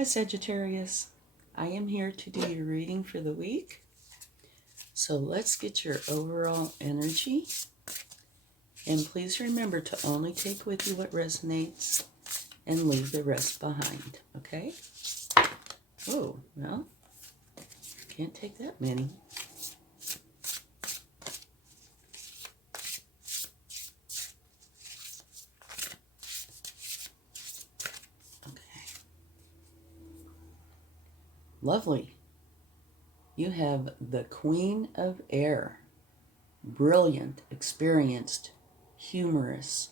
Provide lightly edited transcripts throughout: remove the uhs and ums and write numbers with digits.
Hi Sagittarius, I am here to do your reading for the week. So let's get your overall energy. And please remember to only take with you what resonates and leave the rest behind, okay? Oh, well, can't take that many. Lovely. You have the Queen of Air. Brilliant, experienced, humorous,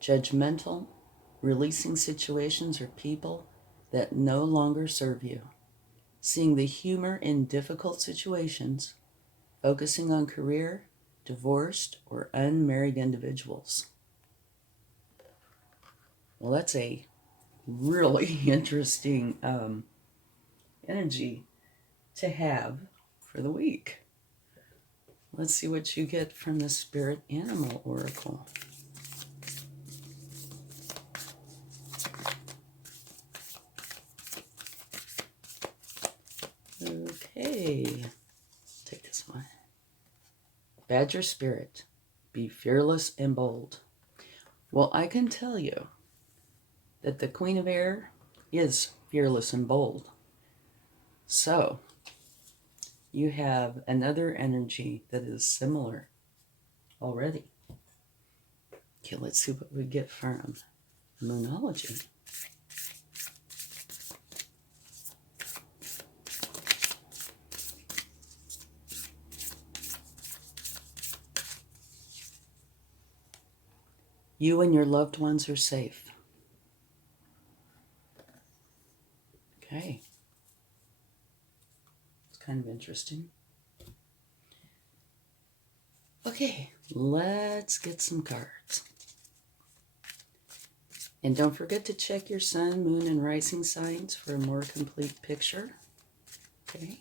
judgmental, releasing situations or people that no longer serve you. Seeing the humor in difficult situations, focusing on career, divorced, or unmarried individuals. Well, that's a really interesting energy to have for the week. Let's see what you get from the Spirit Animal Oracle. Okay, take this one. Badger Spirit, be fearless and bold. Well, I can tell you that the Queen of Air is fearless and bold. So, you have another energy that is similar already. Okay, let's see what we get from Moonology. You and your loved ones are safe. Okay. It's kind of interesting. Okay, let's get some cards. And don't forget to check your sun, moon, and rising signs for a more complete picture. Okay.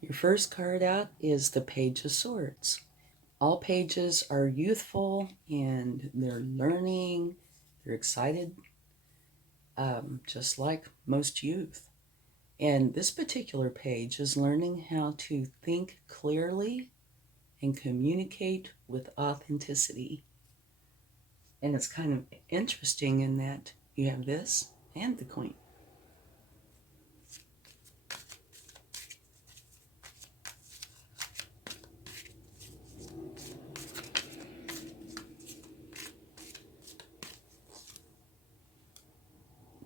Your first card out is the Page of Swords. All pages are youthful and they're learning, they're excited, just like most youth. And this particular page is learning how to think clearly and communicate with authenticity. And it's kind of interesting in that you have this and the Queen.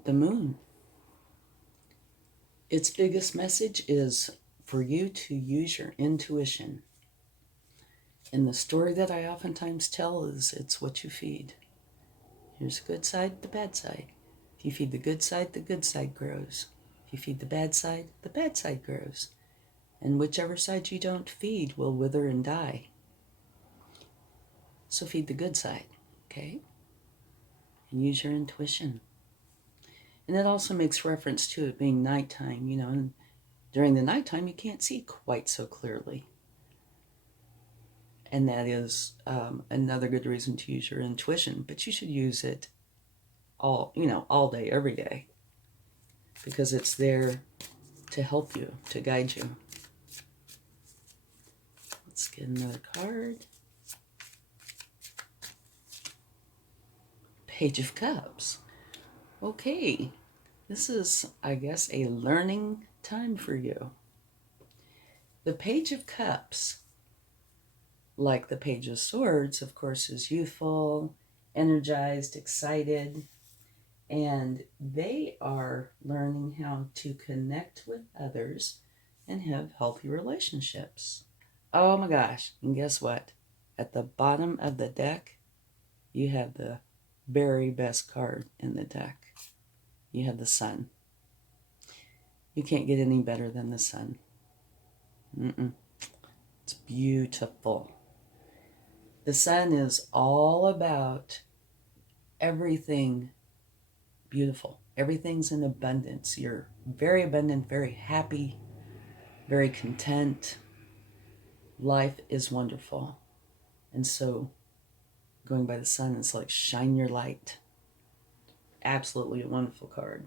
The Moon. Its biggest message is for you to use your intuition. And the story that I oftentimes tell is it's what you feed. Here's the good side, the bad side. If you feed the good side grows. If you feed the bad side grows. And whichever side you don't feed will wither and die. So feed the good side, okay? And use your intuition. And that also makes reference to it being nighttime, you know, and during the nighttime you can't see quite so clearly. And that is another good reason to use your intuition, but you should use it all day, every day, because it's there to help you, to guide you. Let's get another card. Page of Cups. Okay, this is, I guess, a learning time for you. The Page of Cups, like the Page of Swords, of course, is youthful, energized, excited, and they are learning how to connect with others and have healthy relationships. Oh my gosh, and guess what? At the bottom of the deck, you have the very best card in the deck. You have the Sun. You can't get any better than the Sun. It's beautiful. The Sun is all about everything beautiful. Everything's in abundance. You're very abundant, very happy, very content. Life is wonderful. And so going by the Sun is like shine your light. absolutely a wonderful card.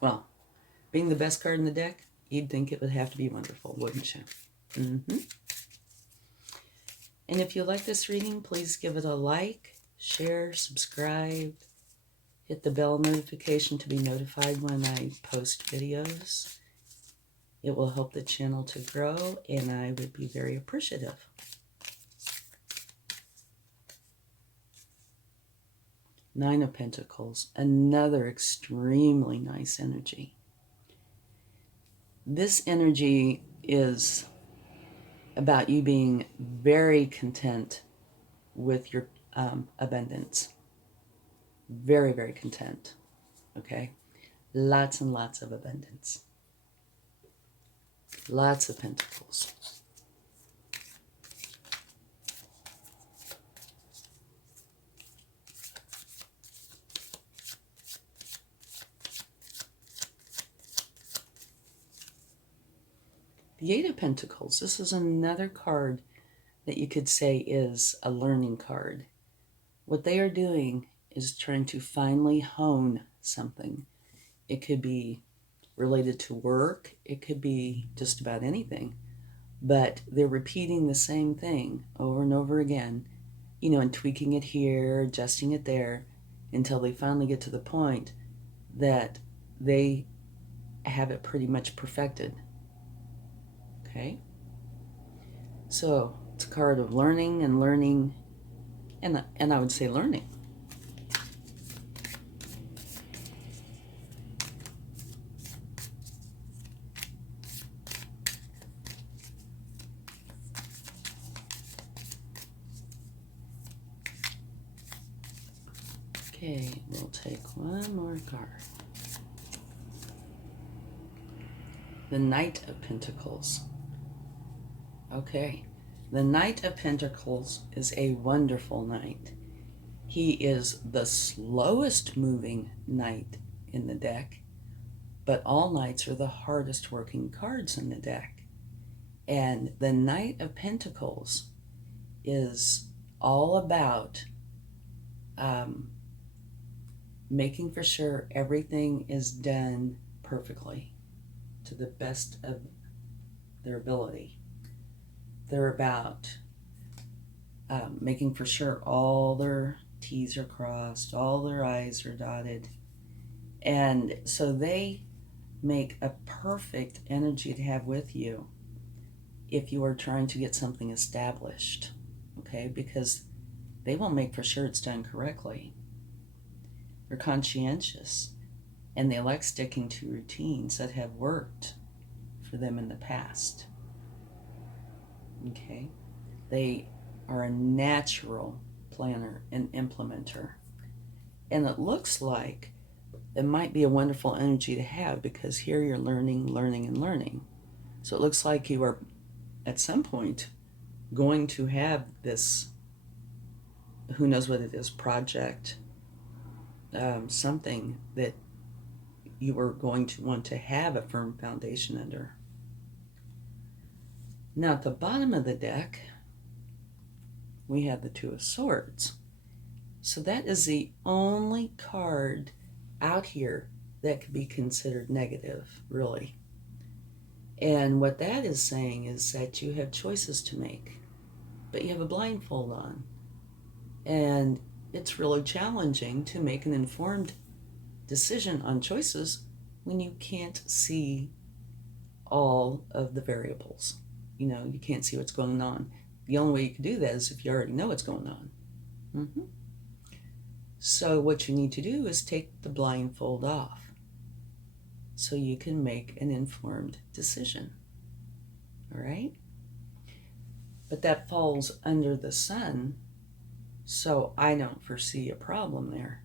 Well, being the best card in the deck, you'd think it would have to be wonderful, wouldn't you? Mm-hmm. And if you like this reading, please give it a like, share, subscribe, hit the bell notification to be notified when I post videos. It will help the channel to grow, and I would be very appreciative. Nine of Pentacles, another extremely nice energy. This energy is about you being very content with your abundance. Very, very content. Okay? Lots and lots of abundance. Lots of pentacles. The Eight of Pentacles. This is another card that you could say is a learning card. What they are doing is trying to finally hone something. It could be related to work. It could be just about anything. But they're repeating the same thing over and over again, you know, and tweaking it here, adjusting it there, until they finally get to the point that they have it pretty much perfected. Okay? So it's a card of learning and learning, and I would say learning. Okay, we'll take one more card. The Knight of Pentacles. Okay, the Knight of Pentacles is a wonderful knight. He is the slowest moving knight in the deck, but all knights are the hardest working cards in the deck. And the Knight of Pentacles is all about making for sure everything is done perfectly to the best of their ability. They're about making for sure all their T's are crossed, all their I's are dotted. And so they make a perfect energy to have with you if you are trying to get something established, okay? Because they will make for sure it's done correctly. They're conscientious, and they like sticking to routines that have worked for them in the past. Okay? They are a natural planner and implementer. And it looks like it might be a wonderful energy to have, because here you're learning, learning, and learning. So it looks like you are, at some point, going to have this, who knows what it is, project, something that you are going to want to have a firm foundation under. Now at the bottom of the deck, we have the Two of Swords. So that is the only card out here that could be considered negative, really. And what that is saying is that you have choices to make, but you have a blindfold on. And it's really challenging to make an informed decision on choices when you can't see all of the variables. You know, you can't see what's going on. The only way you can do that is if you already know what's going on. Mm-hmm. So what you need to do is take the blindfold off so you can make an informed decision. All right? But that falls under the sun, so I don't foresee a problem there.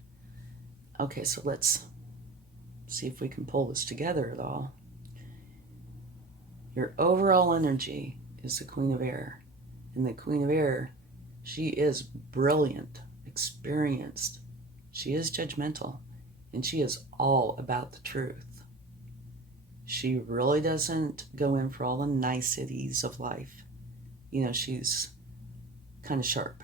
Okay, so let's see if we can pull this together at all. Your overall energy is the Queen of Air. And the Queen of Air, she is brilliant, experienced. She is judgmental, and she is all about the truth. She really doesn't go in for all the niceties of life. You know, she's kind of sharp.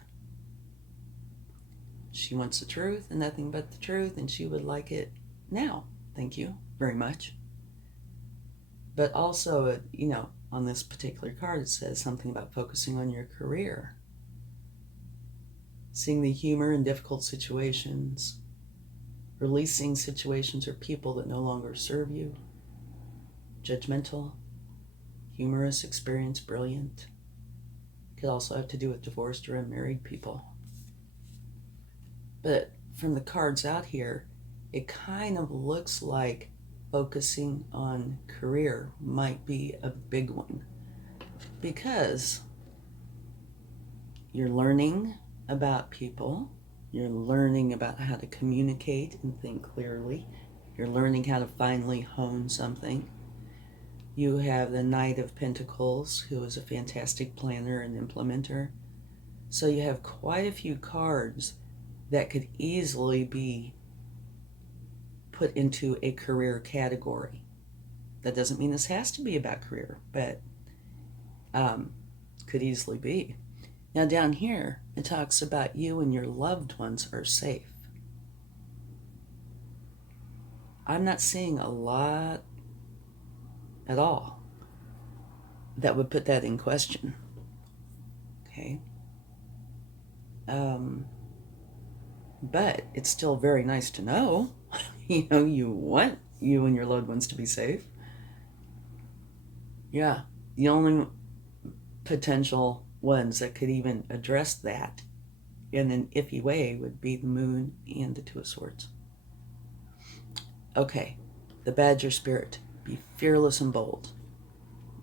She wants the truth and nothing but the truth, and she would like it now. Thank you very much. But also, on this particular card, it says something about focusing on your career. Seeing the humor in difficult situations. Releasing situations or people that no longer serve you. Judgmental. Humorous experience, brilliant. Could also have to do with divorced or unmarried people. But from the cards out here, it kind of looks like focusing on career might be a big one, because you're learning about people, you're learning about how to communicate and think clearly, you're learning how to finally hone something. You have the Knight of Pentacles, who is a fantastic planner and implementer. So you have quite a few cards that could easily be put into a career category. That doesn't mean this has to be about career, but could easily be. Now down here, it talks about you and your loved ones are safe. I'm not seeing a lot at all that would put that in question. Okay. But it's still very nice to know. You want you and your loved ones to be safe. Yeah. The only potential ones that could even address that in an iffy way would be the Moon and the Two of Swords. Okay. The Badger Spirit. Be fearless and bold.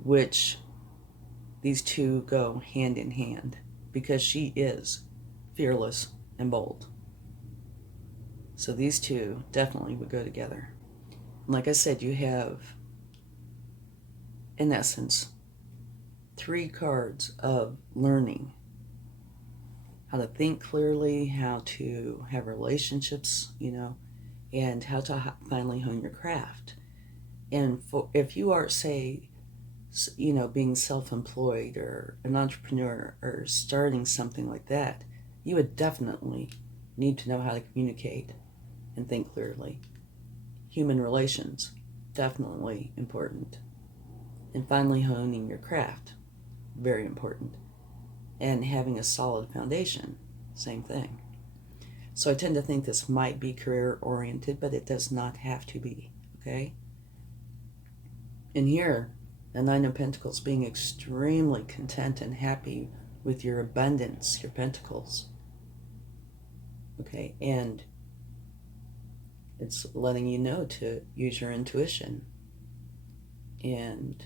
Which these two go hand in hand, because she is fearless and bold. So these two definitely would go together. And like I said, you have, in essence, 3 cards of learning how to think clearly, how to have relationships, and how to finally hone your craft. And if you are, say, being self-employed or an entrepreneur or starting something like that, you would definitely need to know how to communicate and think clearly. Human relations, definitely important. And finally, honing your craft, very important. And having a solid foundation, same thing. So I tend to think this might be career-oriented, but it does not have to be, okay? And here, the Nine of Pentacles, being extremely content and happy with your abundance, your pentacles. Okay, and it's letting you know to use your intuition and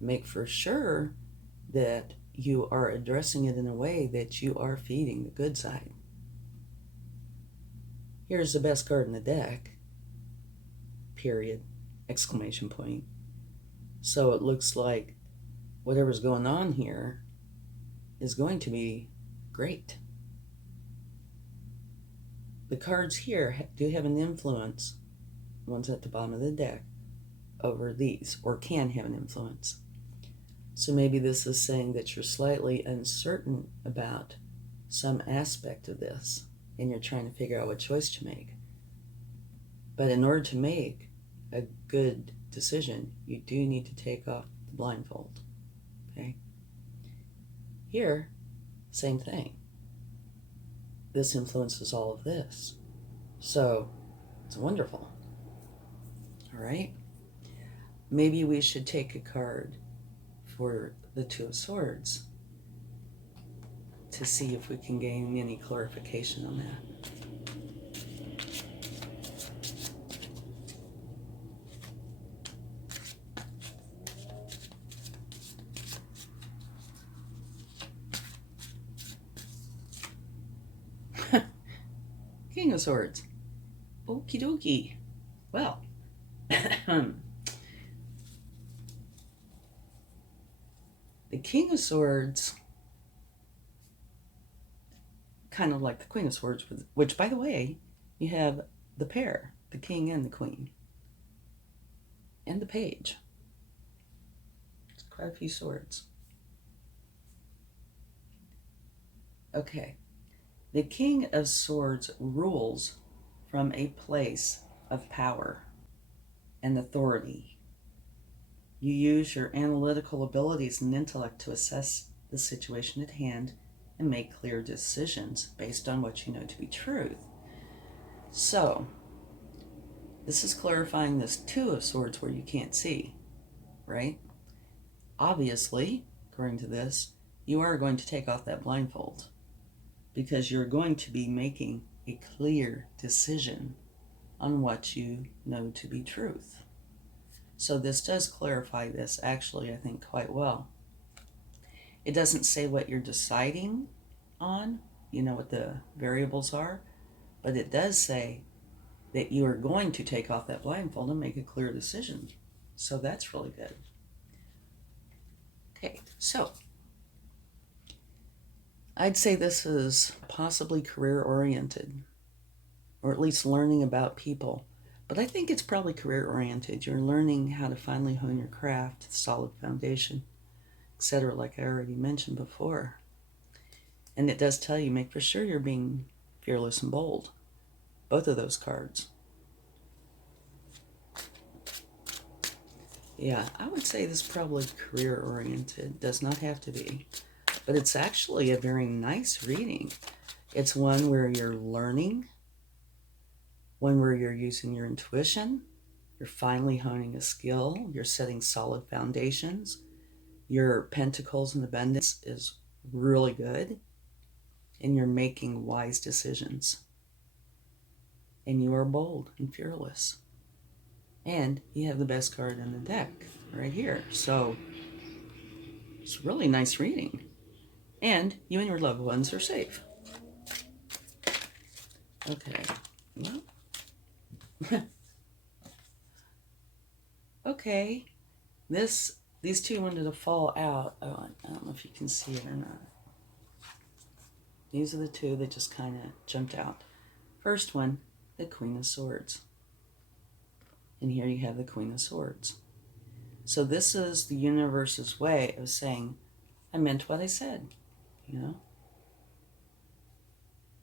make for sure that you are addressing it in a way that you are feeding the good side. Here's the best card in the deck, period, exclamation point. So it looks like whatever's going on here is going to be great. The cards here do have an influence, the ones at the bottom of the deck, over these, or can have an influence. So maybe this is saying that you're slightly uncertain about some aspect of this, and you're trying to figure out what choice to make. But in order to make a good decision, you do need to take off the blindfold. Okay? Here, same thing. This influences all of this. So, it's wonderful. All right? Maybe we should take a card for the Two of Swords to see if we can gain any clarification on that. King of Swords. Okie dokie. Well, the King of Swords, kind of like the Queen of Swords, which, by the way, you have the pair, the King and the Queen, and the Page. It's quite a few swords. Okay. The King of Swords rules from a place of power and authority. You use your analytical abilities and intellect to assess the situation at hand and make clear decisions based on what you know to be truth. So, this is clarifying this Two of Swords where you can't see, right? Obviously, according to this, you are going to take off that blindfold because you're going to be making a clear decision on what you know to be truth. So this does clarify this, actually, I think, quite well. It doesn't say what you're deciding on, you know, what the variables are, but it does say that you are going to take off that blindfold and make a clear decision. So that's really good. Okay, so I'd say this is possibly career-oriented, or at least learning about people. But I think it's probably career-oriented. You're learning how to finally hone your craft, solid foundation, etc., like I already mentioned before. And it does tell you, make for sure you're being fearless and bold. Both of those cards. Yeah, I would say this is probably career-oriented. Does not have to be. But it's actually a very nice reading. It's one where you're learning, one where you're using your intuition, you're finally honing a skill, you're setting solid foundations, your pentacles and abundance is really good, and you're making wise decisions. And you are bold and fearless. And you have the best card in the deck right here. So it's a really nice reading. And you and your loved ones are safe. Okay. Well. Okay. These two wanted to fall out. Oh, I don't know if you can see it or not. These are the two that just kind of jumped out. First one, the Queen of Swords. And here you have the Queen of Swords. So this is the universe's way of saying, I meant what I said, you know?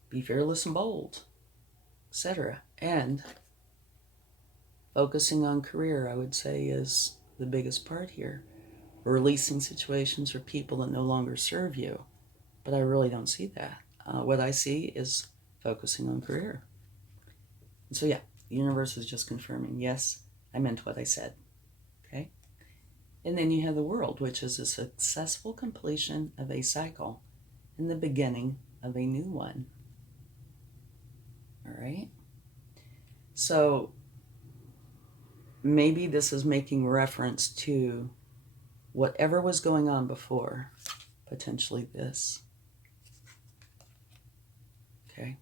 Be fearless and bold, etc. And focusing on career, I would say, is the biggest part here. Releasing situations or people that no longer serve you. But I really don't see that. What I see is focusing on career. And so yeah, the universe is just confirming, yes, I meant what I said. Okay? And then you have the World, which is a successful completion of a cycle and the beginning of a new one. All right? So maybe this is making reference to whatever was going on before, potentially this. Okay?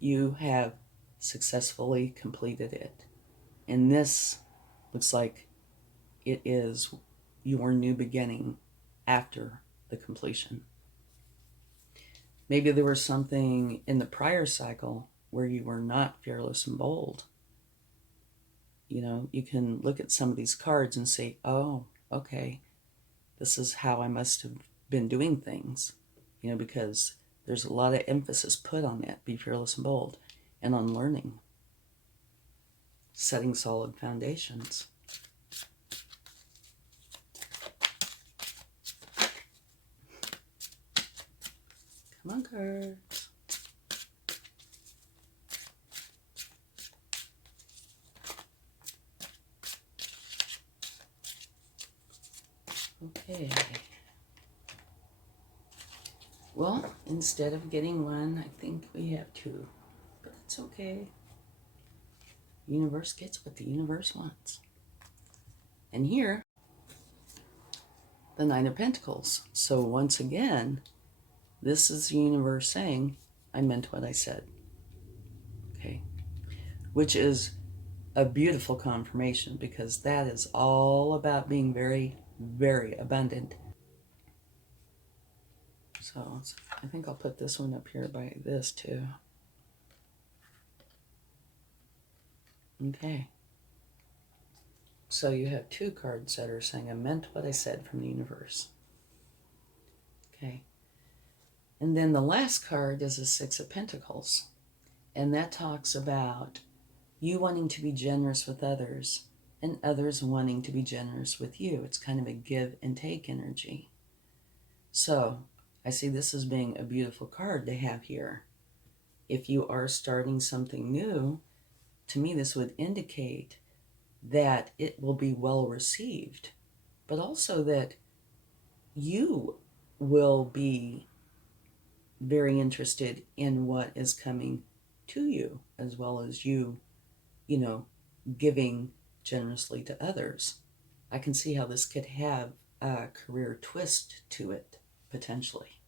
You have successfully completed it. And this looks like it is your new beginning after the completion. Maybe there was something in the prior cycle where you were not fearless and bold. You know, you can look at some of these cards and say, oh, okay, this is how I must have been doing things. You know, because there's a lot of emphasis put on that, be fearless and bold, and on learning, setting solid foundations. Come on, cards. Okay. Well, instead of getting one, I think we have two. But that's okay. The universe gets what the universe wants. And here, the Knight of Pentacles. So once again, this is the universe saying, I meant what I said. Okay. Which is a beautiful confirmation because that is all about being very, very abundant. So I think I'll put this one up here by this too. Okay. So you have two cards that are saying, I meant what I said from the universe. Okay. And then the last card is a Six of Pentacles. And that talks about you wanting to be generous with others and others wanting to be generous with you. It's kind of a give and take energy. So I see this as being a beautiful card to have here. If you are starting something new, to me this would indicate that it will be well received, but also that you will be very interested in what is coming to you, as well as you giving generously to others. I can see how this could have a career twist to it, potentially.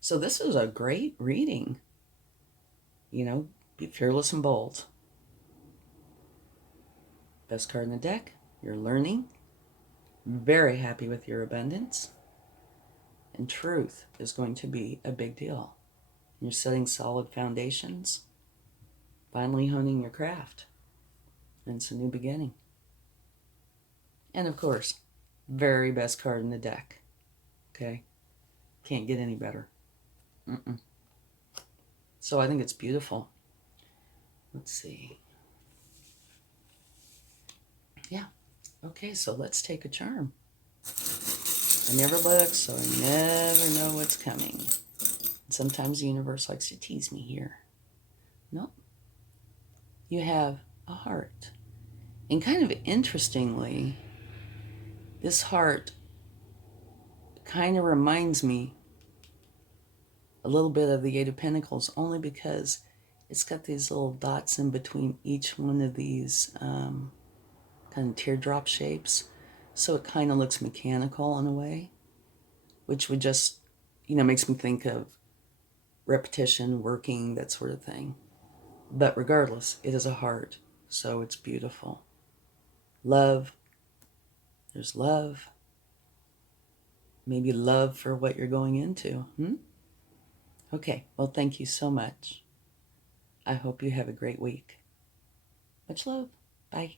So this is a great reading. Be fearless and bold. Best card in the deck, you're learning. Very happy with your abundance. And truth is going to be a big deal. You're setting solid foundations, finally honing your craft. And it's a new beginning. And of course, very best card in the deck. Okay? Can't get any better. So I think it's beautiful. Let's see. Yeah. Okay, so let's take a charm. I never look, so I never know what's coming. Sometimes the universe likes to tease me here. Nope. You have a heart. And kind of interestingly, this heart kind of reminds me a little bit of the Eight of Pentacles, only because it's got these little dots in between each one of these kind of teardrop shapes. So it kind of looks mechanical in a way, which would just, makes me think of repetition, working, that sort of thing. But regardless, it is a heart, so it's beautiful. Love. There's love. Maybe love for what you're going into. Okay, well, thank you so much. I hope you have a great week. Much love. Bye.